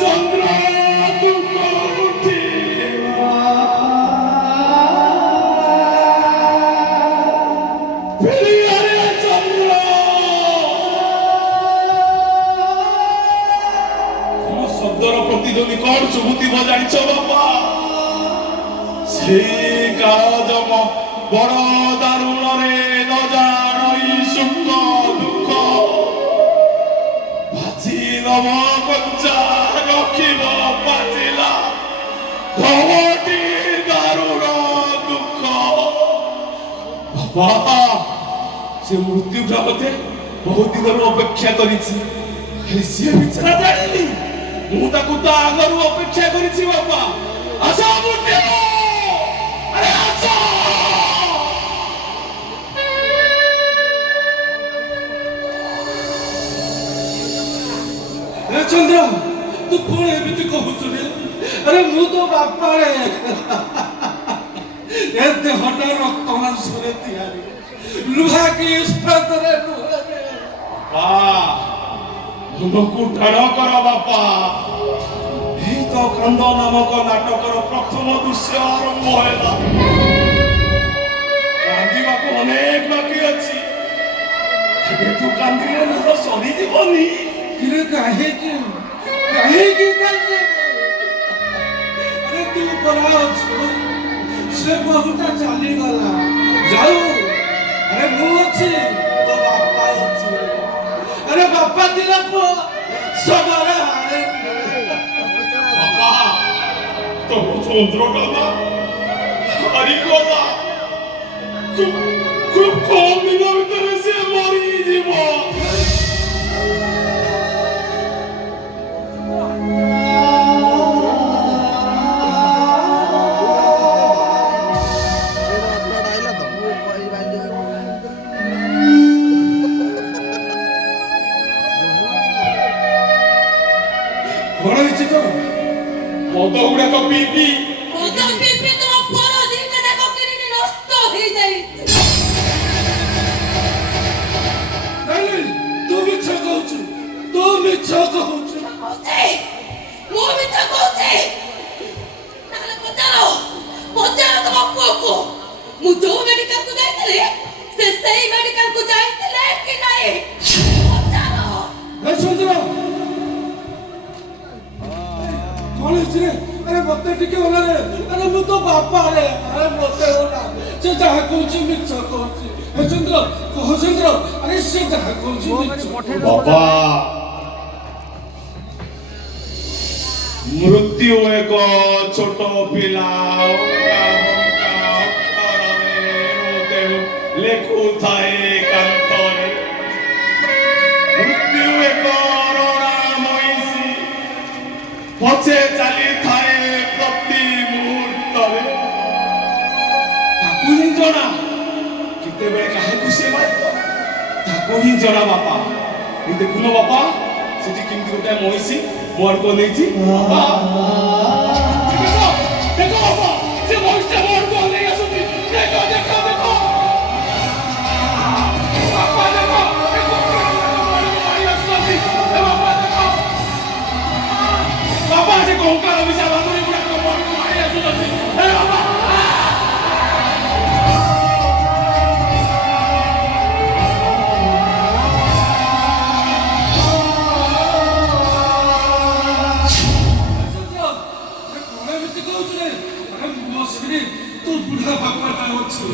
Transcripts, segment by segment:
चंद्र ଗତି ଯଦି କଣ ଶୁଭୁଥିବ ଜାଣିଛ ବାପା ସେଇ କାଳଜମ ବଡ ଦାରୁଣରେ ନ ଜାଣଇ ସୁଖ ଦୁଃଖ ଭାଜି ନବ କଞ୍ଚା ରଖିବ ପାଚିଲା ଧମଟି ଦାରୁଣ ଦୁଃଖ ବାପା ସେ ମୃତ୍ୟୁଟା ମତେ ବହୁତ ଦିନରୁ ଅପେକ୍ଷା କରିଛି ହେଲେ ସିଏ ବିଚରା ଜାଣିନି ମୁଁ ତାକୁ ତା ଆଗରୁ ଅପେକ୍ଷା କରିଛି ବାପା ଆସ ମୃତ୍ୟୁ ଆରେ ଆସ ଚନ୍ଦ୍ର ତୁ କଣ ଏମିତି କହୁଛୁ ରେ ଆରେ ମୁଁ ତ ବାପାରେ ଏ ଦେହଟା ରକ୍ତ ମାଂସରେ ତିଆରି ଲୁହା କି ଇସ୍ପାତରେ ନୁହେଁ ମନକୁ ଟାଣ କର ବାପା ଏଇ ତ କାନ୍ଦ ନାମକ ନାଟକର ପ୍ରଥମ ଦୃଶ୍ୟ ଆରମ୍ଭ ହେଲା କାନ୍ଦିବାକୁ ଅନେକ ବାକି ଅଛି ଏବେ ତୁ କାନ୍ଦିଲେ ମୋର ସରିଯିବନି କିରେ କାହିଁକି କାନ୍ଦେ ଆରେ ତୁ ପରା ଅଛୁ ସେ ବହୁଟା ଚାଲିଗଲା ଯାଉ ଆରେ ମୁଁ ଅଛି ତ ବାପା ଅଛି अरे बापा दिला पो सबारा हारे बापा तो चंद्र दादा हरी कोला खूब कम दिन भीतर से मरी जीव Motor udah pipi. Motor pipi tu poro di mana kau kiri ni nosto hijai. Nani, tu bicara kau tu. Mau bicara kau tu. Nak pocaro tu bapu aku. Mudo medical tu dah tele. Sesai medical tu dah tele ke naik. Pocaro. Chandra. कौन है अरे मते टिके होला रे अरे मु तो बापा रे अरे मते होला जे जहा कहूची मिछ कहूची हे चंद्र कह चंद्र अरे से जहा कहूची मिछ बाबा मृत्यु एक छोट पिला लेखु थाए कांतरे मृत्यु एक पछे चली थाए प्रति मुहूर्त ताकू ही जना किते बेले काहे से मारिबो ताकू ही जना बापा ये देखुनो बापा सेठी किंती गोटे महिषी मोर को नेछि बापा देखो बापा से महिषी मोर को नै आसुची देखो बापा देखो मारी आसुची बापा देखो बाबा से कोंकार bisa bantuin udah ke mau kemari sudah sih bapak tu budak bapak tahu tu,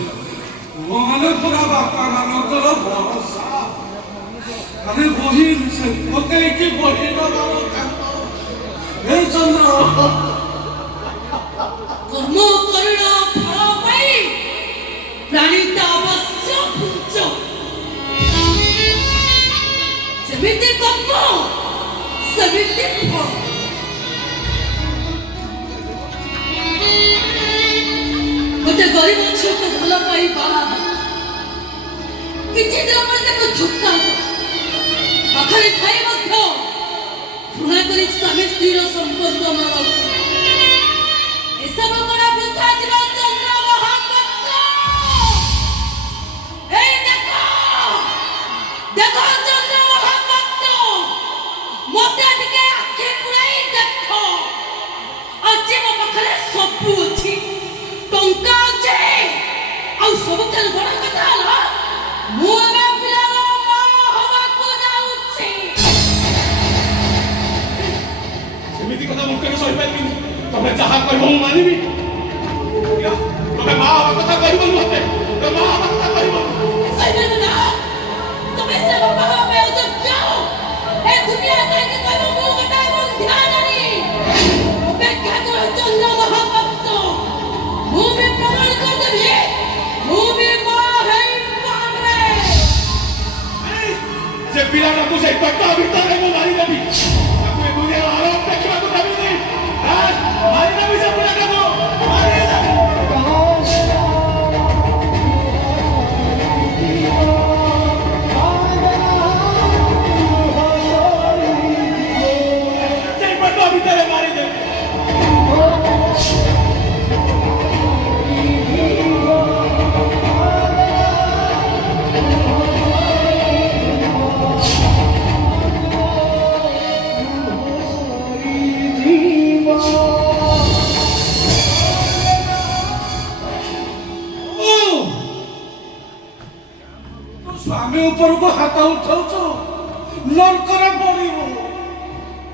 mana budak bapak mana kalau bosa, ada bohin se, bukan iki bohin mana kan. हे चंद्र कर्म करुणा फल पाई प्राणीता अवश्य पुंज जेमिति कर्म सेमिति फल गोटे गरीब झील को भल पाई बाला किछि दिन पर ताको झुका पाखरे खाई मध्य घृणा करी स्वामी स्त्रीर संपर्क अमर एसब बड़ा वृथा जीवन चंद्र महापात्र देखो चंद्र महापात्र मते टिके आखि पुराई देखो आज मो पाखरे सब अछि टंका अछि आ सब तल बड़ा कथा हला मु एबे पिलार मां हवा को जाउछि ଏତିକି କଥା ମୁଁ କେବେ ସହିପାରିବିନି। ତମେ ଯାହା କହିବ ମୁଁ ମାନିବି। ତମେ ମା ହବା କଥା କହିବନି ମତେ। ତମେ ମା ହବା କଥା କହିବନି। ସହିପାରିବୁ ନା? ତମେ ସେ ବାପା ହବା ପାଇଁ ଅଯୋଗ୍ୟ। ଏ ଦୁନିଆ କାହିଁକି କହିବ ମୁଁ ଗୋଟେ ଏବଂ ଧ୍ୟାନୀ। ଅପେକ୍ଷା କର ଚନ୍ଦ୍ର ମହାପାତ୍ର। ମୁଁ ବି ପ୍ରମାଣ କରିଦେବି ମୁଁ ବି ମା ହେଇପାରେ। ସେ ପିଲାଟାକୁ ସେଇ ପେଟ ଭିତରେ ମୁଁ ମାରିଦେବି। ତାକୁ ଏ ଦୁନିଆର ଆରମ୍ଭ ଦେଖିବାକୁ ଦେବିନି। ମାରିଦେବି ସେ ପିଲାଟାକୁ ମାରିଦେବି। ସେଇ ପେଟ ଭିତରେ ମାରିଦେବି। ସ୍ୱାମୀ ଉପରକୁ ହାତ ଉଠାଉଛୁ ନରକରେ ପଡ଼ିବ।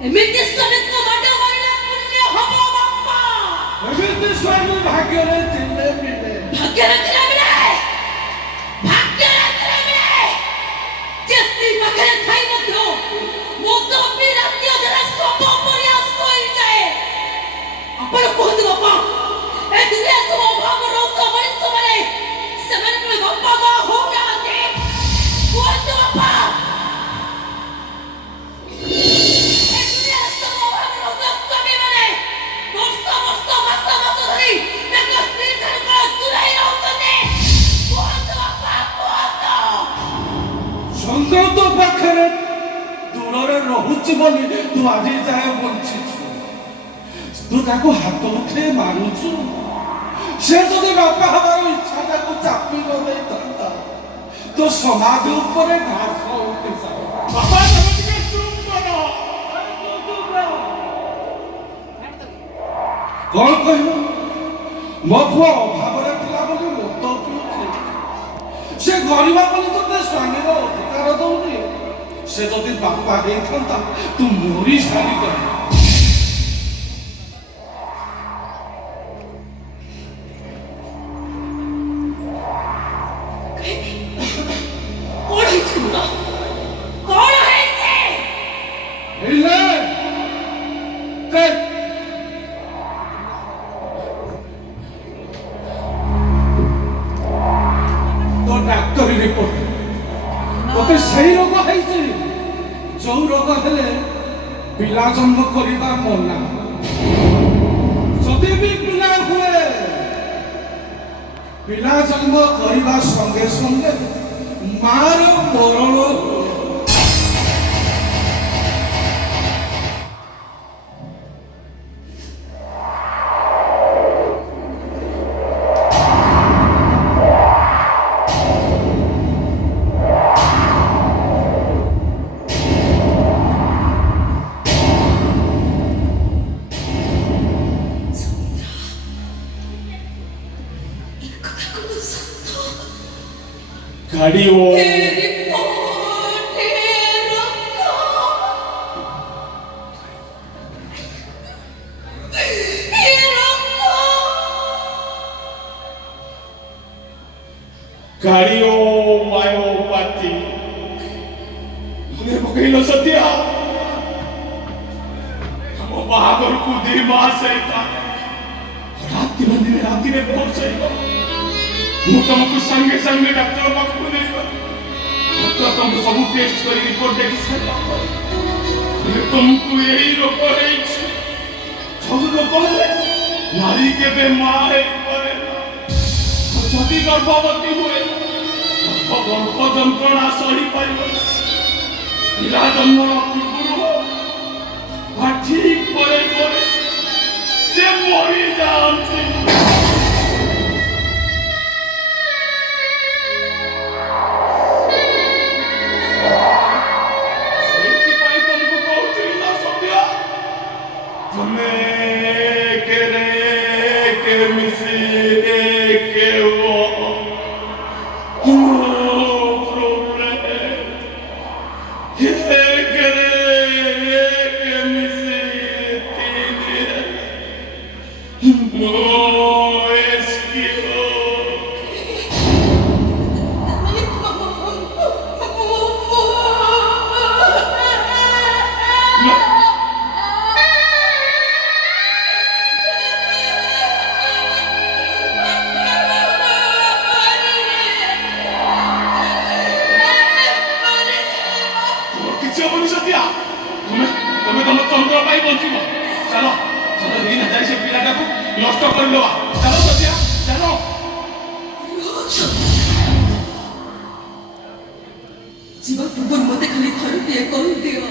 ଏମିତି ସ୍ୱାମୀକୁ ମାଡ଼ ମାରିଲେ ପୁଣ୍ୟ ହବ ବାପା। ଏମିତି ସ୍ୱାମୀ ଭାଗ୍ୟରେ ଥିଲେ ମିଳେ। ଭାଗ୍ୟରେ ଥିଲେ ମିଳେ। ଭାଗ୍ୟରେ ଥିଲେ ମିଳେ। ଯେ ସ୍ତ୍ରୀ ପାଖରେ ଥାଇ ମଧ୍ୟ ମଦ ପିଇ ରାତି ଅଧରେ ଶବ ପରି ଶୋଇଯାଏ। ଆପଣ କୁହନ୍ତୁ ବାପା, ଏ ଦୁନିଆ ସବୁ ଅଭାବ ରହୁଥିବା ମଣିଷମାନେ ସେମାନେ ପୁଣି ବାପା ମା ହଉନାହାନ୍ତି? କୁହନ୍ତୁ ବାପା। ଏ ଦୁନିଆ ସବୁ ଅଭାବ ରହୁଥିବା ସ୍ୱାମୀମାନେ ବର୍ଷ ବର୍ଷ ମାସ ମାସ ଧରି ତାଙ୍କ ସ୍ତ୍ରୀ ଠାରୁ କଣ ଦୂରେଇ ରହୁଛନ୍ତି? କୁହନ୍ତୁ ବାପା, କୁହନ୍ତୁ। ସଙ୍ଗ ତୋ ପାଖରେ ଦୂରରେ ରହୁଛି ବୋଲି ତୁ ଆଜି ଯାଏ ବଞ୍ଚିଛୁ। ତୁ ତାକୁ ହାତ ଉଠେଇ ମାରୁଛୁ। ସେ ଯଦି ବାପା ହେବାର ଇଚ୍ଛା ତାକୁ ଚାପି ନ ଦେଇଥାନ୍ତା ତୋ ସମାଧି ଉପରେ ଘାସ ଉଠିଯାଏ। ବାପା ତମେ ଟିକେ ଚୁପ୍ କର। କଣ କହିବ? ମୋ ପୁଅ ଅଭାବରେ ଥିଲା ବୋଲି ମଦ ପିଉଛି। ସେ ଗରିବ ବୋଲି ତୋତେ ସ୍ୱାମୀର ଅଧିକାର ଦଉନି। ସେ ଯଦି ବାପା ହେଇଥାନ୍ତା ତୁ ମରି ସାରିଥାନ୍ତୁ। କଣ ହେଇଛି ନା? କଣ ହେଇଛି? ହେଲେ ତୋ ଡାକ୍ତରୀ ରିପୋର୍ଟ ତୋତେ ସେଇ ରୋଗ ହେଇଛି ଯୋଉ ରୋଗ ହେଲେ ପିଲା ଜନ୍ମ କରିବା ମନା। ଯଦି ବି ପିଲା ହୁଏ ପିଲା ଜନ୍ମ କରିବା ସଙ୍ଗେ ସଙ୍ଗେ ମାର ମରଣ ହୁଏ। ଗାଡି ଓ ମାୟୋପାତି ମନେ ପକେଇଲ ସତ୍ୟ। ଆମ ବାହାଘରକୁ 2 ମାସ ହେଇଥା ହଠାତ୍ ଦିନେ ରାତିରେ ଭୋର ସହିତ ମୁଁ ତମକୁ ସାଙ୍ଗେ ସାଙ୍ଗେ ଡାକ୍ତର ପାଖକୁ ନେଇଗଲି। ଡାକ୍ତର ତମକୁ ସବୁ ଟେଷ୍ଟ କରି ରିପୋର୍ଟ ଦେଖି ସାରିଲା ପରେ ତୁମକୁ ଏଇ ରୋଗ ହେଇଛି। ସବୁ ରୋଗ ହେଲେ ନାରୀ କେବେ ମା ହେଇପାରେ ନା। ଯଦି ଗର୍ଭବତୀ ହୁଏ ଗର୍ଭ ଯନ୍ତ୍ରଣା ସହିପାରିବନି। ପିଲା ଜନ୍ମ ପୂର୍ବରୁ ବା ଠିକ୍ ପରେ ପରେ ସେ ମରିଯାଆନ୍ତି। ସ୍ୱତନ୍ତ୍ର ପାଇଁ ବଞ୍ଚିବ। ଚାଲ ଚାଲ ଏଇନା ଯାଇ ସେ ପିଲାଟାକୁ ନଷ୍ଟ କରିଦେବା। ଚାଲ ସତ୍ୟା ଚାଲ। ଯିବା ପୂର୍ବରୁ ମୋତେ ଖାଲି ଥରଟିଏ କହିଦିଅ,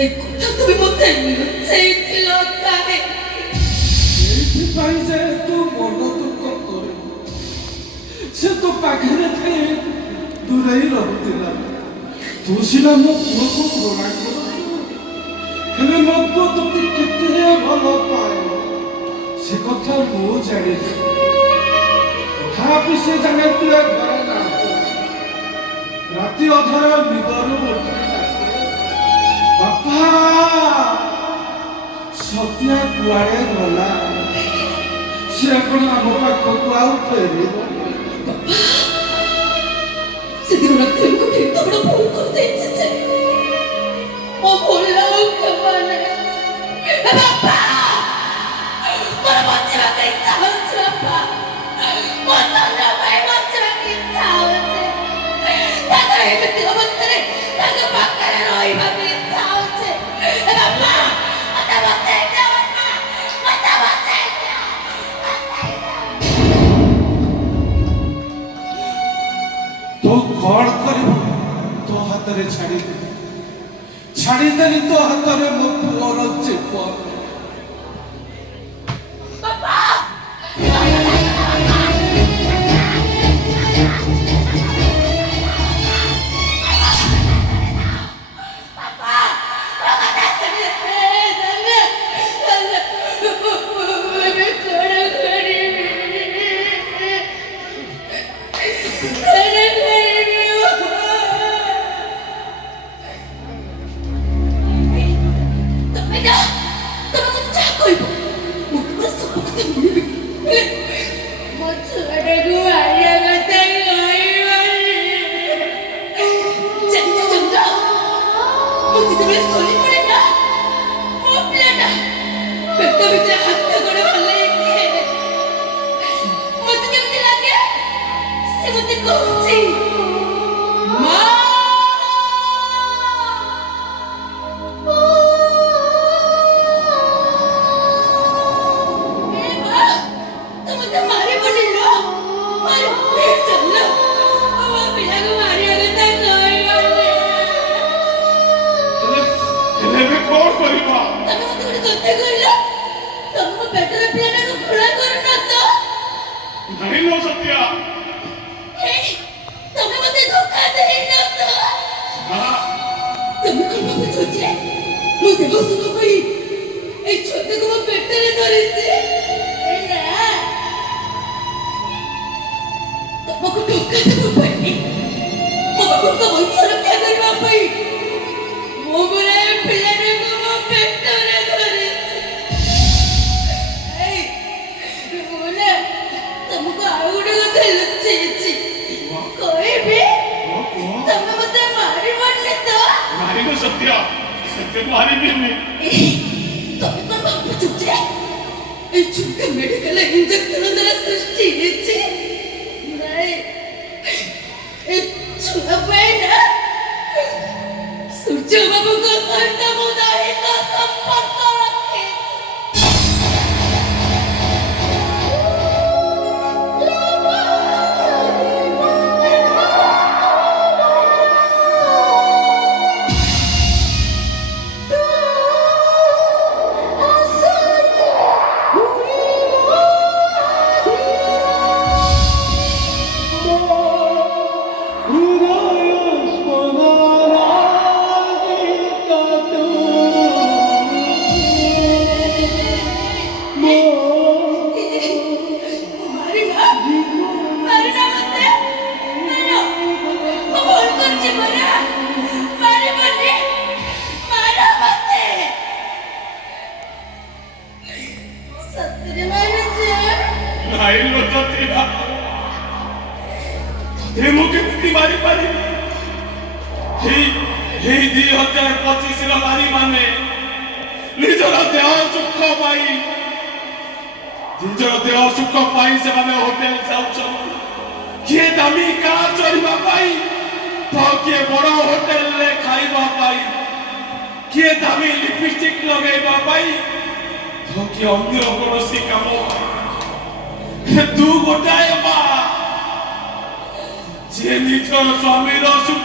ଏ କଥା ତୁମେ ମୋତେ ଲୁଚେଇଥିଲ କାହିଁକି? ଏଇଥିପାଇଁ ଯେ ତୁ ମନ ଦୁଃଖ କରେ, ସେ ତୋ ପାଖରେ ଥାଇ ଦୂରେଇ ରହୁଥିଲା। ତୁ ସିନା ମୋ ପୁଅକୁ ଘୃଣା କରୁଛୁ, ହେଲେ ମୋ ପୁଅ ତୋତେ କେତେ ଭଲ ପାଏ ସେ କଥା ମୁଁ ଜାଣିଛି। ତଥାପି ସେ ଜାଣେ ତୁ ଏ ଘରେ ନାହୁଁ। ରାତି ଅଧର ନିଦରୁ ଉଠି ବାପା ସତ୍ୟା କୁଆଡ଼େ ଗଲା, ସେ କ'ଣ ଆମ ପାଖକୁ ଆଉ ଫେରିବ? ସେଦିନ ରାତିରେ ମୁଁ କେତେ ବଡ଼ ଭୁଲ କରିଦେଇଛି ଯେ ମୋ ଭୁଲ ଆଉ କ୍ଷମା ନାହିଁ। ବାପା ମୋର ବଞ୍ଚିବାକୁ ଇଚ୍ଛା ହଉଛି। ବାପା ମୋ ଚନ୍ଦ୍ର ପାଇଁ ବଞ୍ଚିବାକୁ ଇଚ୍ଛା ହଉଛି। ତାଙ୍କର ଏମିତି ଅବସ୍ଥାରେ ତାଙ୍କ ପାଖରେ ରହିବାକୁ ଇଚ୍ଛା ହଉଛି। ବାପା ମତେ ବଞ୍ଚେଇ ଦିଅ। ବାପା ମତେ ବଞ୍ଚେଇ ଦିଅ। ତୁ କ'ଣ କରିବୁ? ତୋ ହାତରେ ଛାଡ଼ିଦେଲି ତୋ ହାତରେ ମୋ ପୁଅର ଜୀବନ। କିଏ ଦାମୀ ଲିପଷ୍ଟିକ ଲଗାଇବା ପାଇଁ ତ କିଏ ଅନ୍ୟ କୌଣସି କାମ। ତୁ ଗୋଟାଏ ମା ଯିଏ ନିଜର ସ୍ୱାମୀର ସୁଖ